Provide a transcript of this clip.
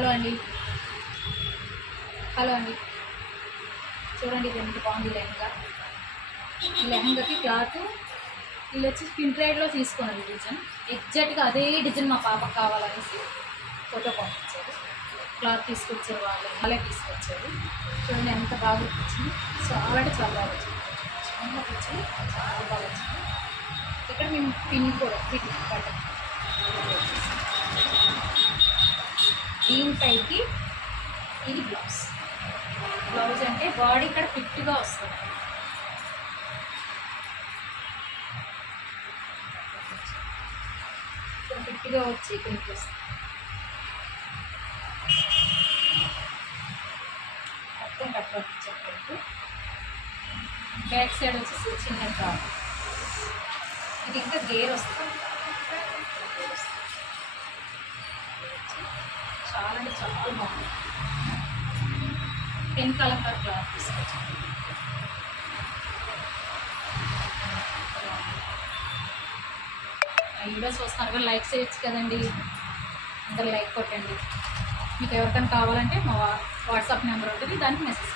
Hello అండి, hello అండి, చూడండి ఇది ఎంత బాగుంది లెహంగా. ఈ లెహంగాకి క్లాత్ వీళ్ళు వచ్చి స్కిన్ ట్రైడ్లో తీసుకున్నారు డిజైన్. ఎగ్జాక్ట్గా అదే డిజైన్ మా పాపకు కావాలనేసి ఫోటో పంపించారు. క్లాత్ తీసుకొచ్చారు, వాళ్ళే తీసుకొచ్చారు. చూడండి ఎంత బాగా వచ్చింది, చాలా అంటే చాలా బాగా వచ్చింది. చాలా వచ్చింది, చాలా బాగా వచ్చింది. ఇక్కడ మేము పిన్ కూడా బటన్ దీనిపైకి ఇది బ్లౌజ్. బ్లౌజ్ అంటే బాడీ ఇక్కడ ఫిట్గా వస్తుంది. ఇక్కడ ఫిట్గా వచ్చి ఇక్కడికి వస్తుంది. మొత్తం కట్ వర్క్ ఇచ్చేటట్టు. బ్యాక్ సైడ్ వచ్చేసి చిన్న టాప్. ఇది ఇంకా గేర్ వస్తుంది. చాలా అంటే చాలా బాగుంది. పెన్ కలంకార్ క్లాత్ తీసుకొచ్చాను. వీడియోస్ వస్తున్నారు కదా, లైక్ చేయొచ్చు కదండి. అందరు లైక్ కొట్టండి. మీకు ఎవరికైనా కావాలంటే మా వాట్సాప్ నెంబర్ ఉంటుంది, దానికి మెసేజ్